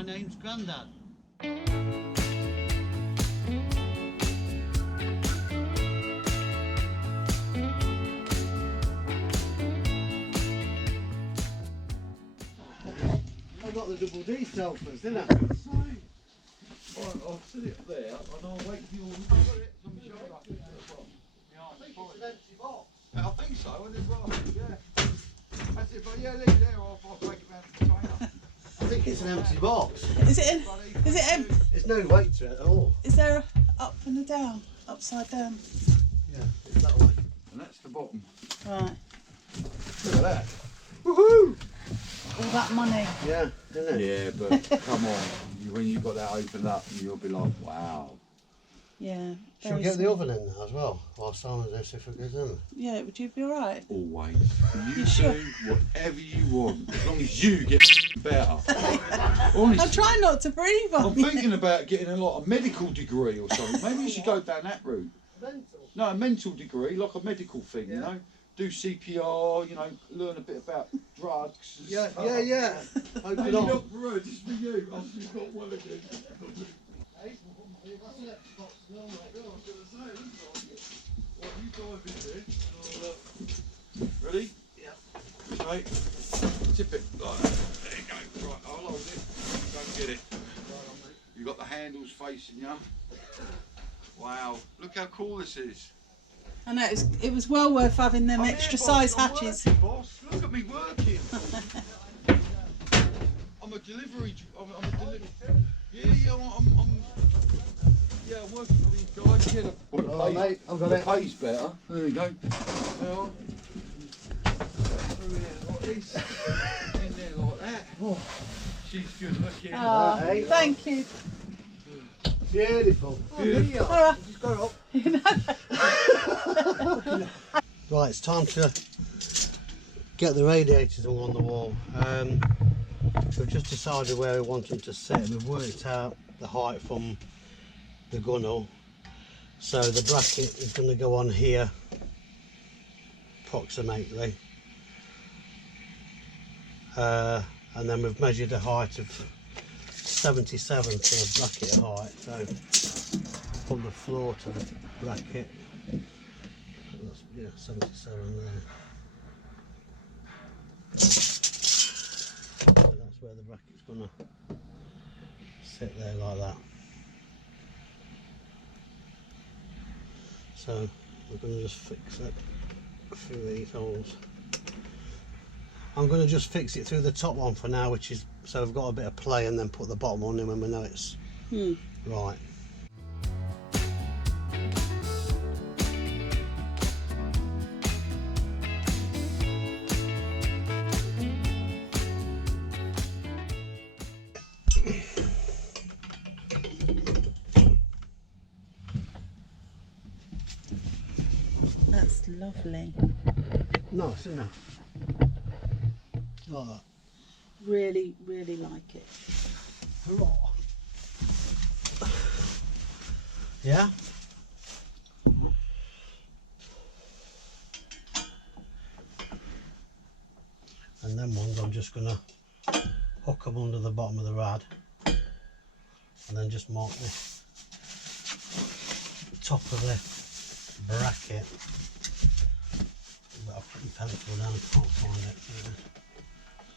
my name's Grandad. I've got the double D sofas, didn't I? I'll sit it there and I'll wait for you all to do it. I think it's an empty box. I think so, and as well, yeah. That's it, but yeah, leave it there, I'll take it round to the trainer. I think it's an empty box. Is it empty? There's no weight to it at all. Is there a up and a down? Upside down? Yeah, it's that way. And that's the bottom. Right. Look at that. Woohoo! All that money. Yeah, isn't it? Yeah, but come on, when you've got that opened up, you'll be like, wow. Yeah. Should we get the oven in there as well? While Simon's there, see if it goes in. Yeah, would you be alright? Always. You sure? do whatever you want, as long as you get better. Honestly. I'm trying not to breathe on I'm thinking about getting a medical degree or something. Maybe you should go down that route. Mental? No, a mental degree, like a medical thing, Yeah. you know? Do CPR, you know, learn a bit about drugs. And Yeah, stuff. yeah. Open Maybe up. not for her, just for you. I've just got one again. Ready? Yeah. Right. Tip it. Like that. There you go. Right, I'll hold it. Don't get it. You got the handles facing you. Wow. Look how cool this is. I know, it was well worth having them extra size hatches. Working, boss. Look at me working. I'm a delivery. I'm a delivery. Yeah, I'm working for these guys. Yeah, Mate, I've got the it. pay's better. There you go. Well, through here like this. In there like that. Oh, she's good looking. Oh, Hey. thank you. Beautiful. Beautiful. Alright. Just go up. Right, it's time to get the radiators all on the wall. We've just decided where we want them to sit. We've worked out the height from the gunnel, so the bracket is going to go on here approximately, and then we've measured a height of 77 for the bracket height, so from the floor to the bracket, that's, yeah, 77 there. So that's where the bracket's going to sit there like that. So we're going to just fix it through these holes. I'm going to just fix it through the top one for now, which is so we've got a bit of play, and then put the bottom one in when we know it's right. That's lovely. Nice, isn't it? Like that. Really, really like it. Hurrah. Yeah? And then ones I'm just going to hook them under the bottom of the rad, and then just mark the top of the bracket. But I've put my pencil down, I can't find it.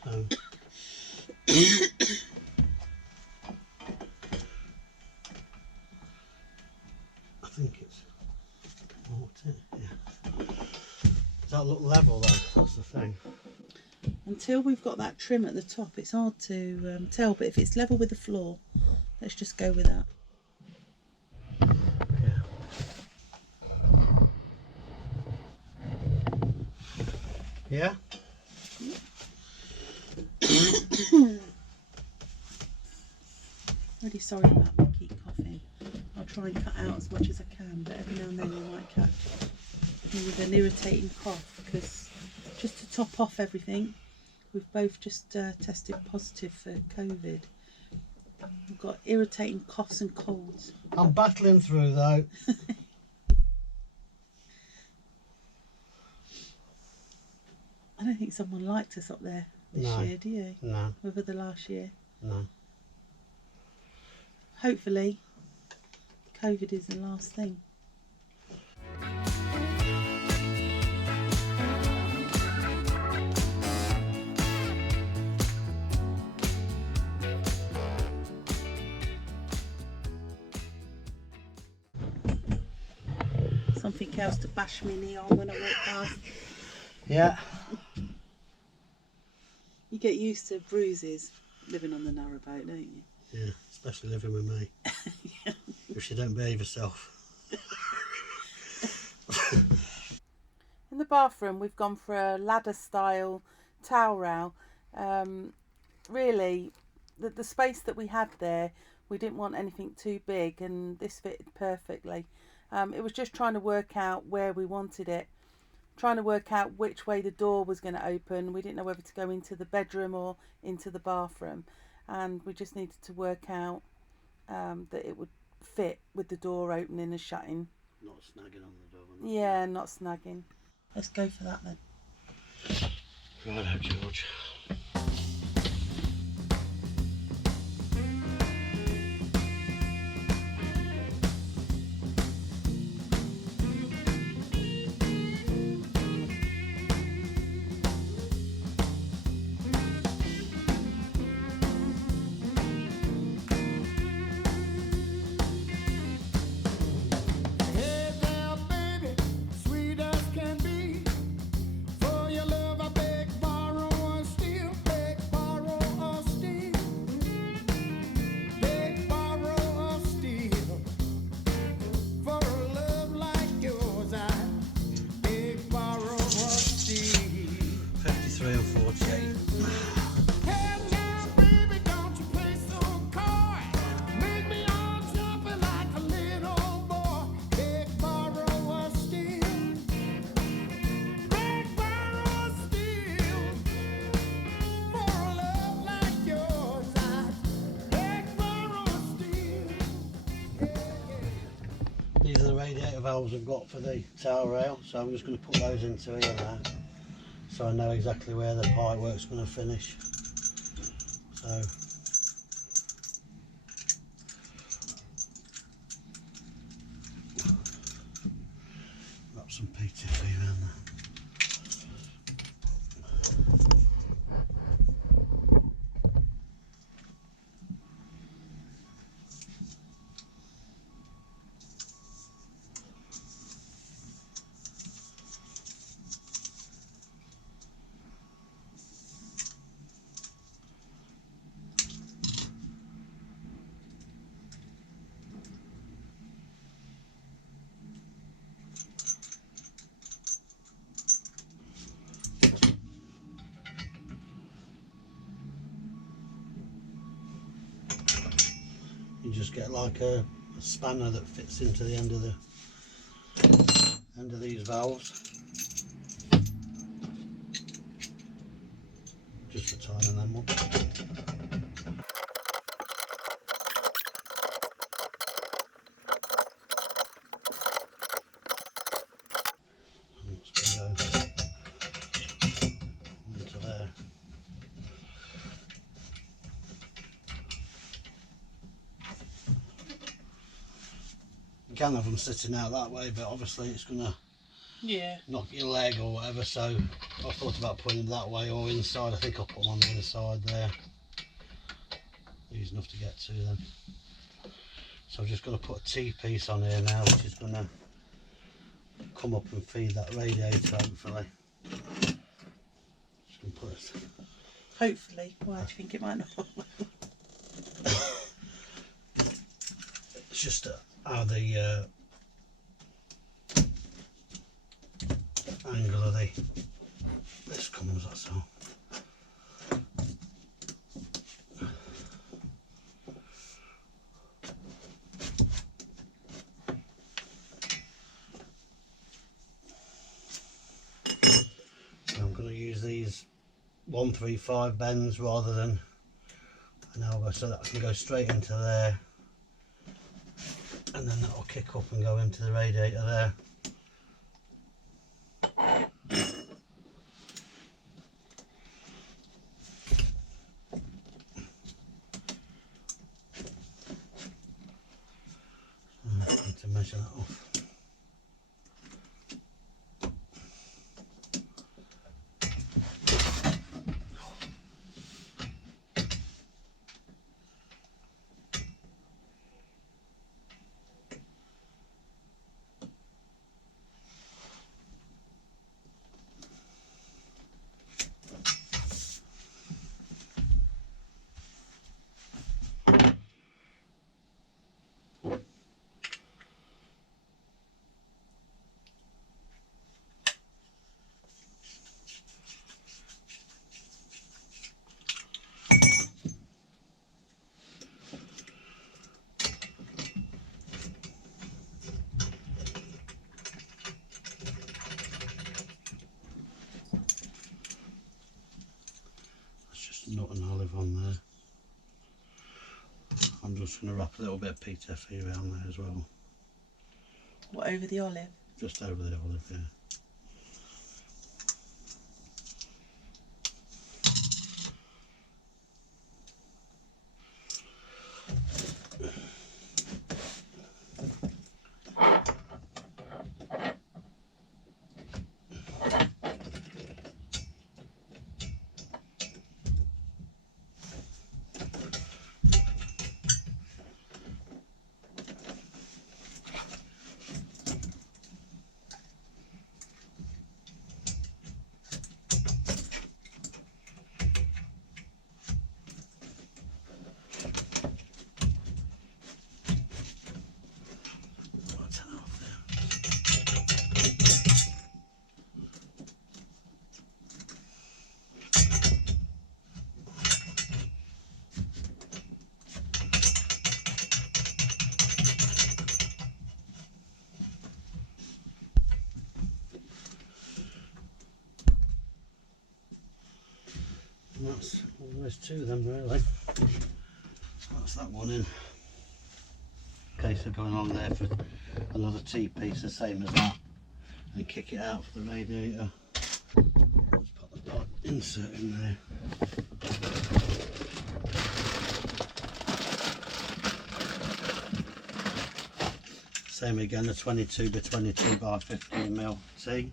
So I think it's marked it, yeah. Does that look level though? That's the thing. Until we've got that trim at the top, it's hard to tell, but if it's level with the floor, let's just go with that. Yeah? Really sorry about me keep coughing. I'll try and cut out as much as I can, but every now and then you might catch me with an irritating cough, because just to top off everything, we've both just tested positive for COVID. We've got irritating coughs and colds. I'm battling through though. I don't think someone liked us up there this No. year, do you? No, Over the last year. no. hopefully COVID is the last thing. Something else to bash me knee on when I walk past. Yeah. You get used to bruises living on the narrowboat, don't you? Yeah, especially living with me. Yeah. If you don't behave yourself. In the bathroom, we've gone for a ladder style towel rail. Really, the space that we had there, we didn't want anything too big, and this fitted perfectly. It was just trying to work out where we wanted it, trying to work out which way the door was going to open. We didn't know whether to go into the bedroom or into the bathroom, and we just needed to work out that it would fit with the door opening and shutting. Not snagging on the door. Yeah, not snagging. Let's go for that then. Righto, George. These are the radiator valves I've got for the towel rail, so I'm just going to put those into here now, so I know exactly where the pipe work's going to finish. So got some PTFE around there. You just get like a spanner that fits into the end of these valves, just for tying them up. Just gonna go into there. You can have them sitting out that way, but obviously it's going to knock your leg or whatever, so I thought about putting them that way or inside. I think I'll put them on the inside there. Easy enough to get to them. So I'm just going to put a T-piece on here now, which is going to come up and feed that radiator, hopefully. Just going to put it. Hopefully. Why do you think it might not? It's just how the angle of this comes, that's all. So I'm going to use these 135 bends rather than an elbow, so that can go straight into there, and then that will kick up and go into the radiator there. puncture that off. Nut and olive on there. I'm just going to wrap a little bit of Pipefitting around there as well. What, over the olive? Just over the olive, yeah. And that's all there is to them really. That's that one in. Okay, so going on there for another T-piece, the same as that, and kick it out for the radiator. Let's put the pipe insert in there. Same again, a 22 by 22 by 15mm T.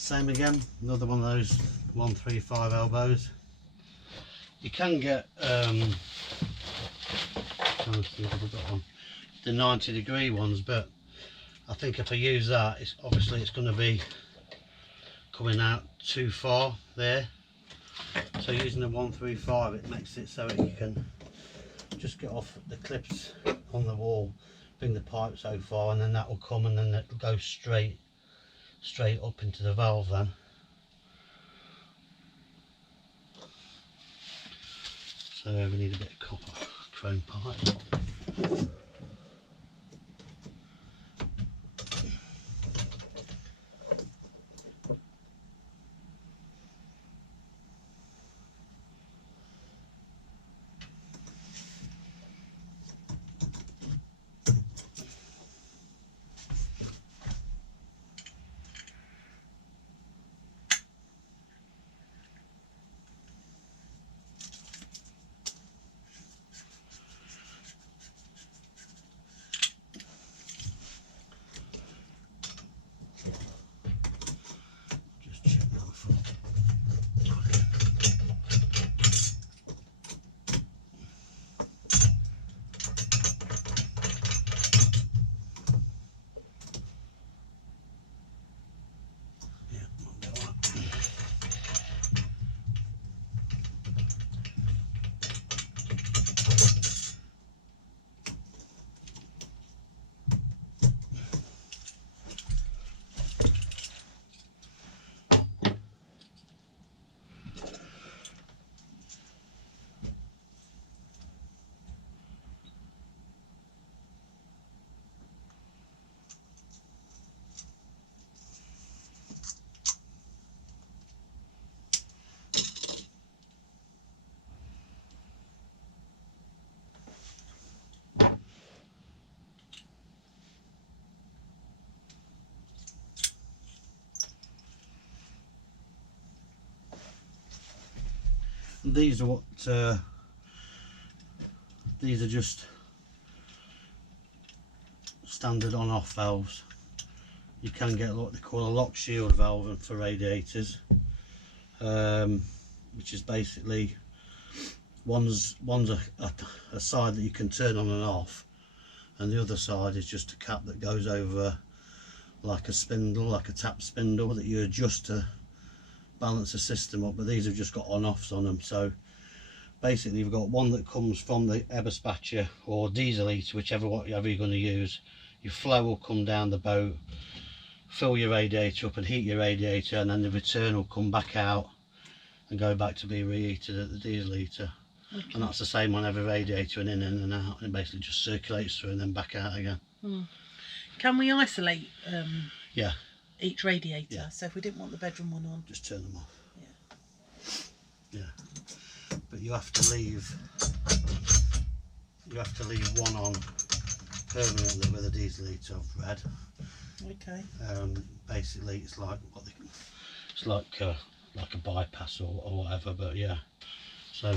Same again, another one of those 135 elbows. You can get trying to see if I've got one, the 90-degree ones, but I think if I use that, it's obviously it's going to be coming out too far there. So using the 135, it makes it so you can just get off the clips on the wall, bring the pipe so far, and then that will come, and then it will go straight up into the valve then. So we need a bit of copper chrome pipe. these are what these are just standard on-off valves. You can get what they call a lock shield valve for radiators, which is basically one's a side that you can turn on and off, and the other side is just a cap that goes over like a spindle, like a tap spindle, that you adjust to balance the system up. But these have just got on-offs on them. So basically you've got one that comes from the Eberspatcher or diesel heater, whatever you're going to use. Your flow will come down the boat, fill your radiator up and heat your radiator, and then the return will come back out and go back to be reheated at the diesel heater. Okay. And that's the same on every radiator, and in and out, and it basically just circulates through and then back out again. Can we isolate yeah, each radiator? Yeah. So if we didn't want the bedroom one on, just turn them off. Yeah. But you have to leave one on permanently with a diesel heater, I've read. Okay. Basically it's like like a bypass or whatever, but yeah. So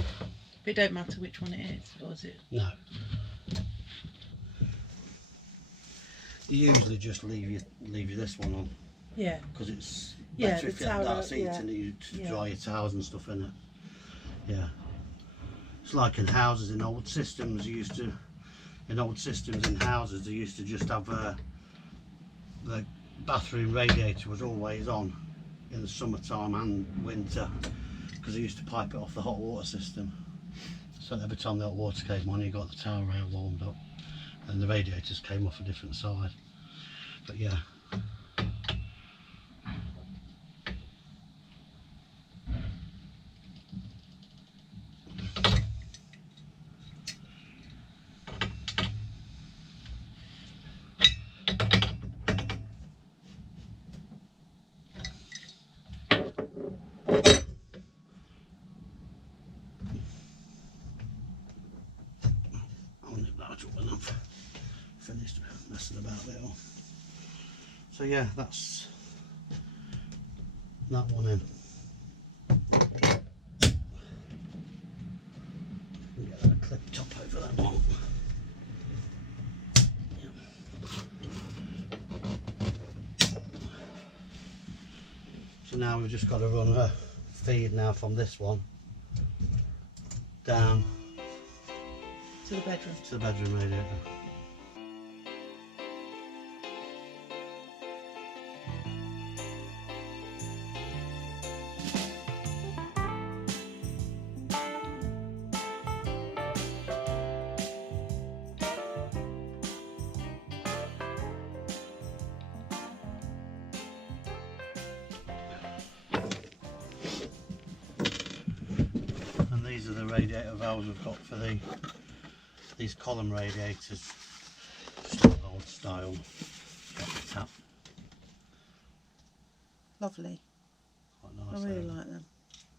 it don't matter which one it is, or is it? No. You usually just leave this one on. Yeah. Because it's the better if towel, that's heating to dry your towels and stuff in it. Yeah. It's like in houses, in old systems in houses they used to just have the bathroom radiator was always on in the summertime and winter, because they used to pipe it off the hot water system. So every time the hot water came on, you got the towel rail warmed up, and the radiators came off a different side. But yeah. Finished messing about there. So yeah, that's that one in. Get that clip top over that one. So now we've just got to run a feed now from this one down to the bedroom. To the bedroom radiator. These are the radiator valves we've got for these column radiators, just old style. Tap. Lovely. Quite nice. I really like them.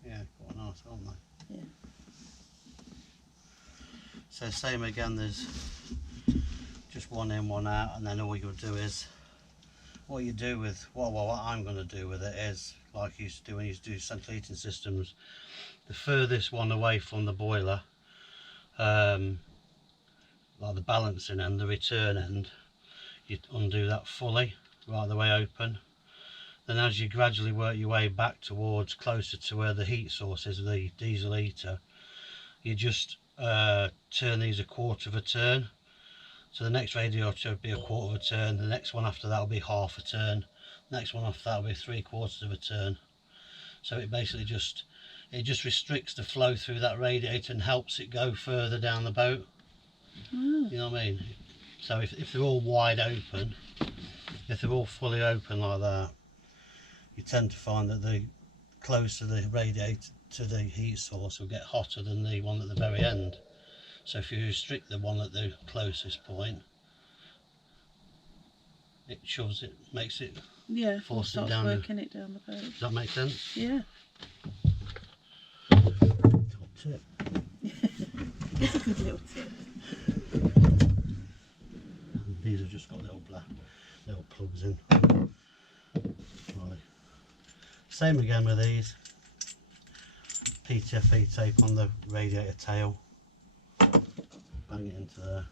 Yeah, quite nice, aren't they? Yeah. So same again. There's just one in, one out, and then all you'll do is what I'm going to do with it is like you used to do when you used to do central heating systems. The furthest one away from the boiler, like the balancing end, the return end, you undo that fully, right the way open. Then as you gradually work your way back towards closer to where the heat source is, the diesel heater, you just turn these a quarter of a turn. So the next radiator will be a quarter of a turn, the next one after that will be half a turn, the next one after that will be 3/4 of a turn. So it basically just restricts the flow through that radiator and helps it go further down the boat. You know what I mean? So if they're all wide open, if they're all fully open like that, you tend to find that the closer the radiator to the heat source will get hotter than the one at the very end. So if you restrict the one at the closest point, it shoves it, makes it, forces it down. Working it down the boat. Does that make sense? Yeah. Top tip. It's a good little tip. And these have just got little plugs in. Right. Same again with these. PTFE tape on the radiator tail, bang it into there.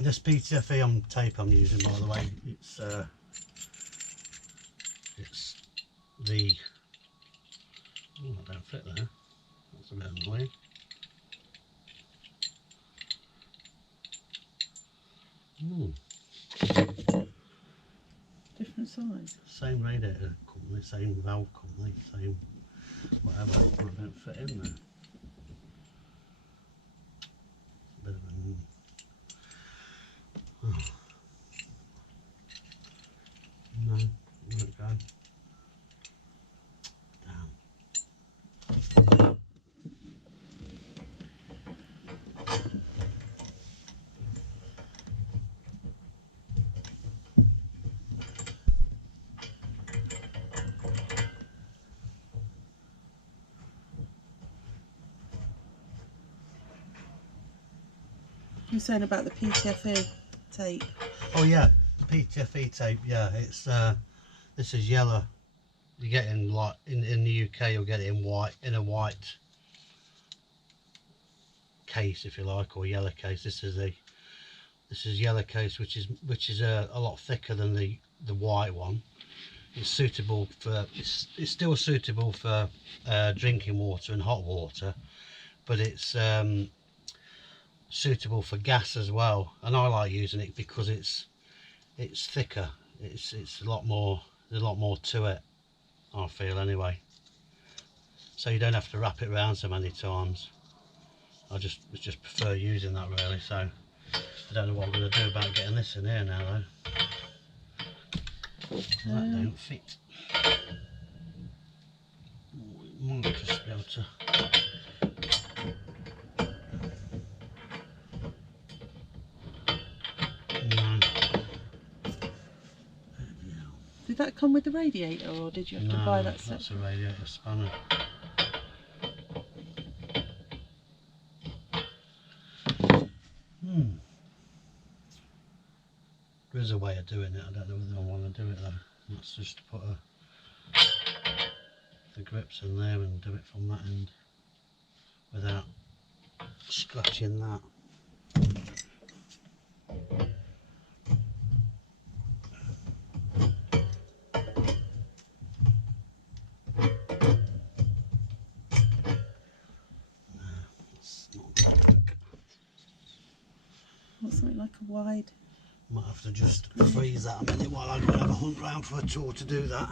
This PTFE tape I'm using, by the way, it's the, oh, I don't fit there, that's a bit annoying. Different size. Same radiator company, same valve company, same whatever, but I don't fit in there. A bit of a no, won't go. Damn. You were saying about the PTFE tape. Oh yeah, the PTFE tape, yeah, it's this is yellow. You get in like in the UK you'll get it in white, in a white case if you like, or yellow case. This is yellow case, which is a lot thicker than the white one. It's suitable for it's still suitable for drinking water and hot water, but it's suitable for gas as well, and I like using it because it's thicker. It's a lot more, there's a lot more to it, I feel anyway, so you don't have to wrap it around so many times. I just prefer using that really. So I don't know what I'm going to do about getting this in here now though. That don't fit. Might just be able to. No. Did that come with the radiator, or did you have to buy that set? That's a radiator spanner. There is a way of doing it. I don't know whether I want to do it though. Let's just put the grips in there and do it from that end without scratching that. What's something like a wide? Might have to just freeze that a minute while I go and have a hunt round for a tool to do that.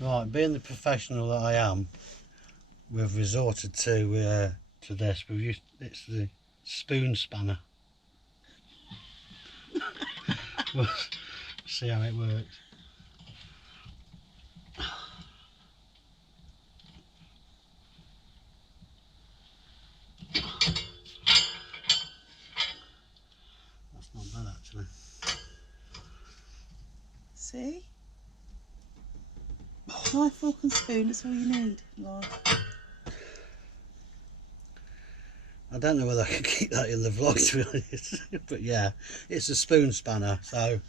Right, being the professional that I am, we've resorted to this. We've used, it's the spoon spanner. We'll see how it works. That's not bad actually. See? Knife, fork and spoon, that's all you need. Like. I don't know whether I can keep that in the vlog to be honest, but yeah, it's a spoon spanner, so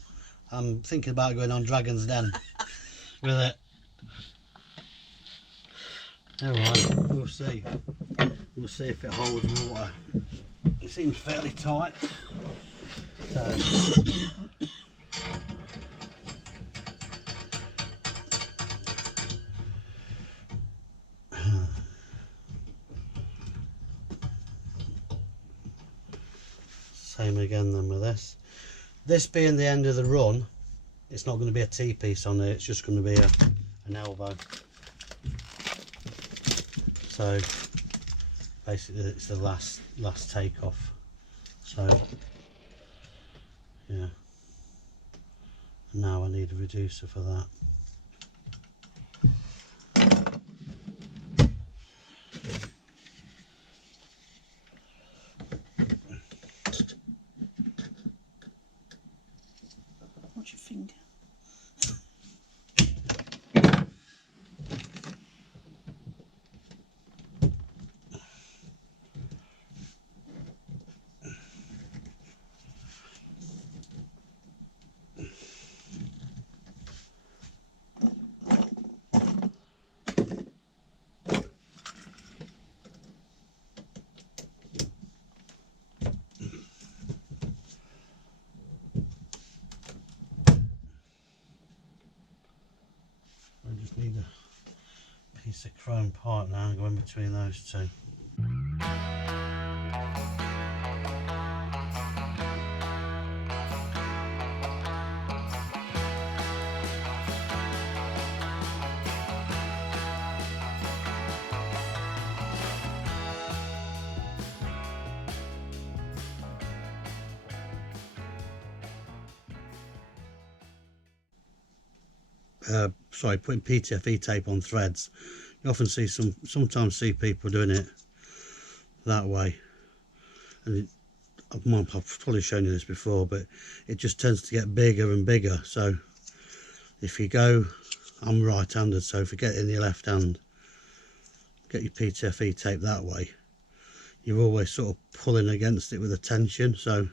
I'm thinking about going on Dragon's Den with it. Alright, we'll see. We'll see if it holds water. It seems fairly tight. So. Same again then with this. This being the end of the run, it's not going to be a T-piece on there, it's just going to be an elbow. So basically it's the last takeoff. So yeah, and now I need a reducer for that. chrome pipe now and go in between those two. Sorry, putting PTFE tape on threads. You often see sometimes see people doing it that way, and I've probably shown you this before, but it just tends to get bigger and bigger. So if you go, I'm right-handed, so if you get it in your left hand, get your PTFE tape that way, you're always sort of pulling against it with a tension, so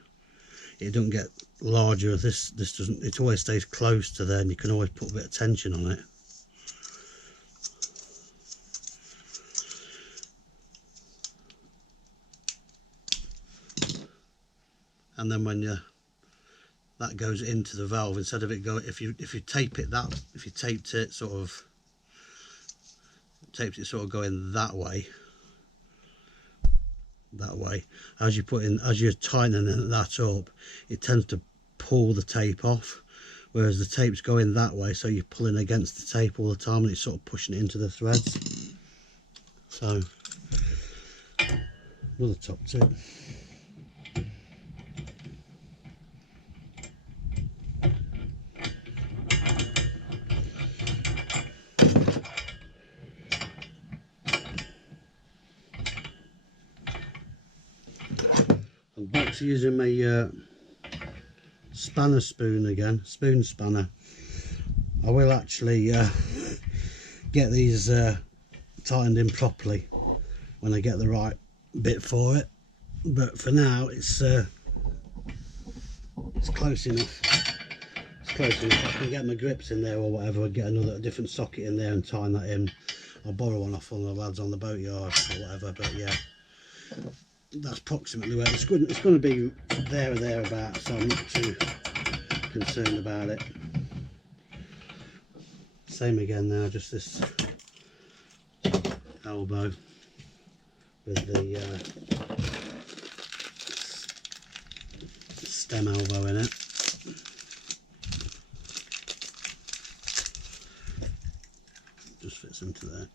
it doesn't get larger. This doesn't, it always stays close to there, and you can always put a bit of tension on it. And then when that goes into the valve, instead of it go, if you tape it that, if you taped it sort of going that way, as you're tightening that up, it tends to pull the tape off, whereas the tape's going that way, so you're pulling against the tape all the time and it's sort of pushing it into the threads. So another top tip. I'm back to using my spanner spoon again, spoon spanner. I will actually get these tightened in properly when I get the right bit for it, but for now it's close enough. It's close enough. I can get my grips in there or whatever, I'll get a different socket in there and tie that in. I'll borrow one off one of the lads on the boatyard or whatever, but yeah, that's approximately where it's good. It's going to be there or thereabouts, so I'm not too concerned about it. Same again now, just this elbow with the stem elbow in it. Just fits into there.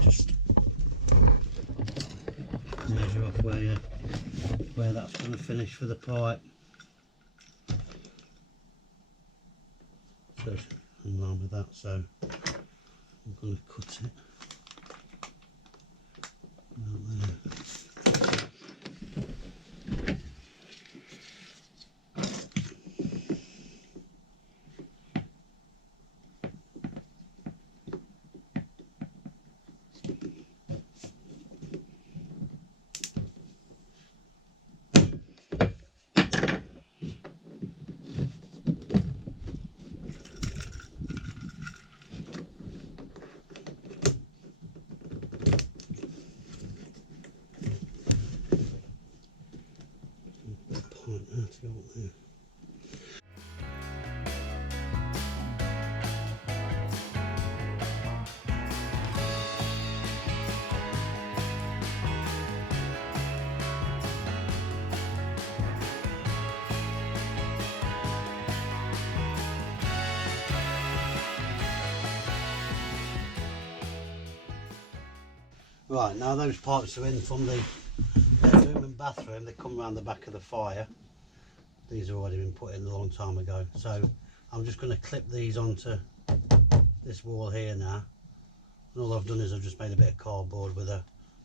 Just measure off where that's going to finish for the pipe. So in line with that, so I'm going to cut it out there. To go up there. Right, now those pipes are in from the bedroom and bathroom. They come around the back of the fire. These have already been put in a long time ago, so I'm just going to clip these onto this wall here now. And all I've done is I've just made a bit of cardboard with a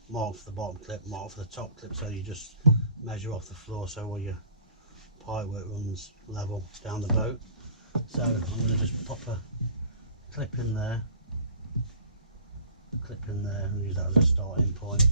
mark for the bottom clip, mark for the top clip, so you just measure off the floor so all your pipework runs level down the boat. So I'm going to just pop a clip in there, and use that as a starting point.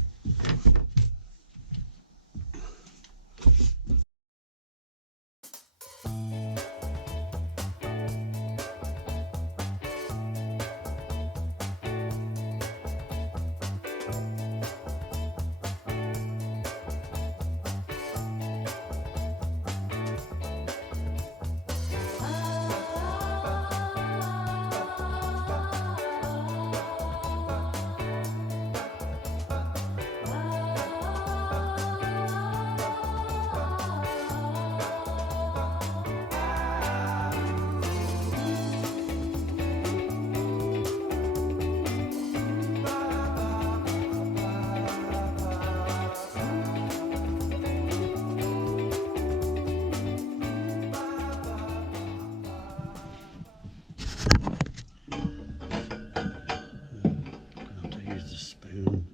use the spoon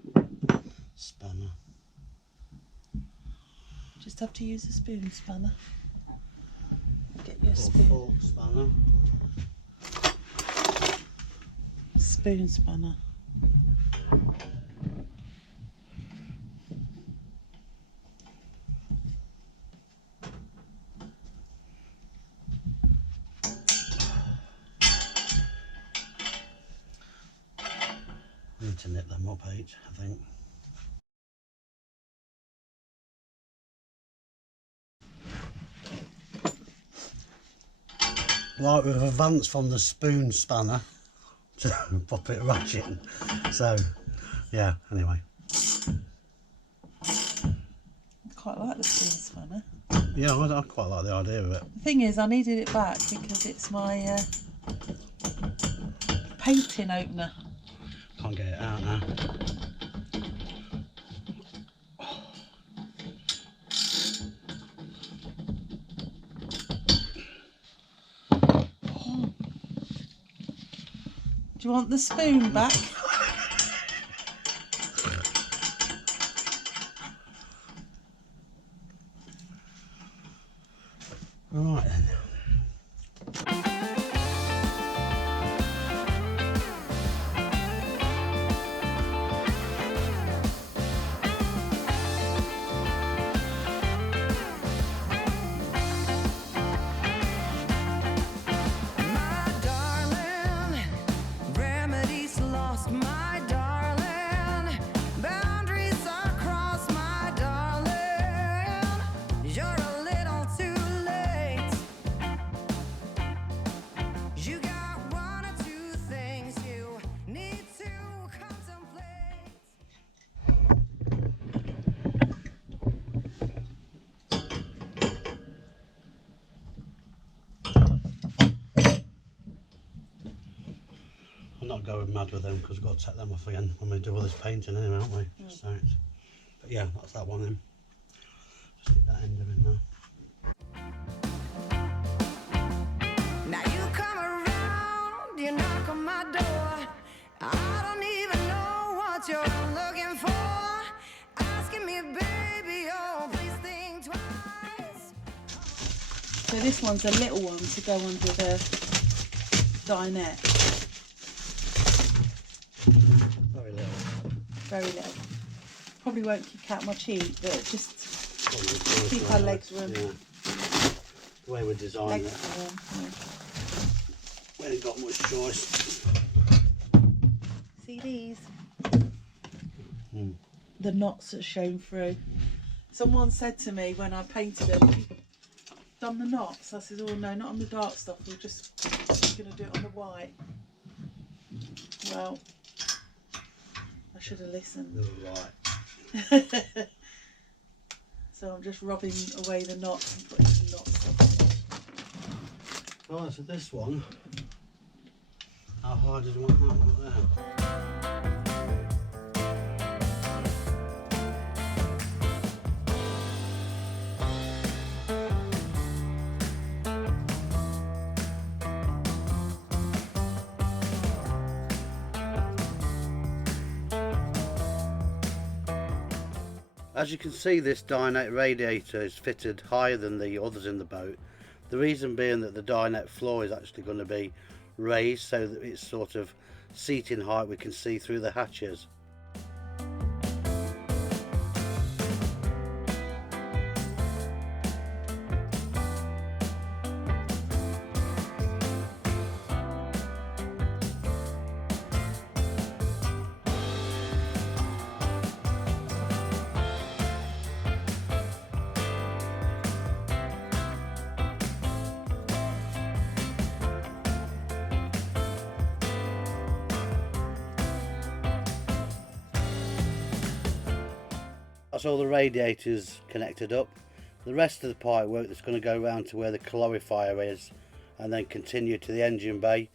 spanner. Just have to use a spoon spanner. Get your Or spoon. fork spanner. Spoon spanner. I need to knit them up each, I think. Right, we've advanced from the spoon spanner to puppet ratcheting. So, yeah, anyway. I quite like the spoon spanner. Yeah, I quite like the idea of it. The thing is, I needed it back because it's my painting opener. Can't get it out now. Do you want the spoon back? Right then. I'm not going mad with them because we've got to take them off again when we do all this painting anyway, aren't we? Mm. So, but yeah, that's that one in. Just need that end of it now. Now you come around, you knock on my door. I don't even know what you're looking for. Asking me, baby, oh, please think twice. So this one's a little one to go under the dinette. Very little. Very little. Probably won't kick out my cheek, but just Probably keep our legs warm. Yeah. The way we designed Legs it, warm. Yeah. we ain't got much choice. See these? Hmm. The knots are shown through. Someone said to me when I painted them, "Have you done the knots?" I said, "Oh no, not on the dark stuff. We're just going to do it on the white." Well, I should have listened. They were right. So I'm just rubbing away the knots and putting some knots on. Right, so this one, how hard did you want that one there? As you can see, this dinette radiator is fitted higher than the others in the boat. The reason being that the dinette floor is actually going to be raised so that it's sort of seating height, we can see through the hatches. That's all the radiators connected up. The rest of the pipe work that's going to go round to where the calorifier is and then continue to the engine bay.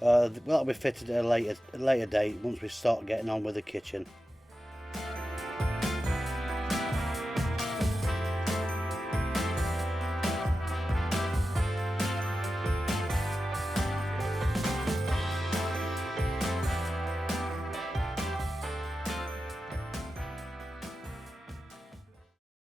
That'll be fitted at a later date once we start getting on with the kitchen.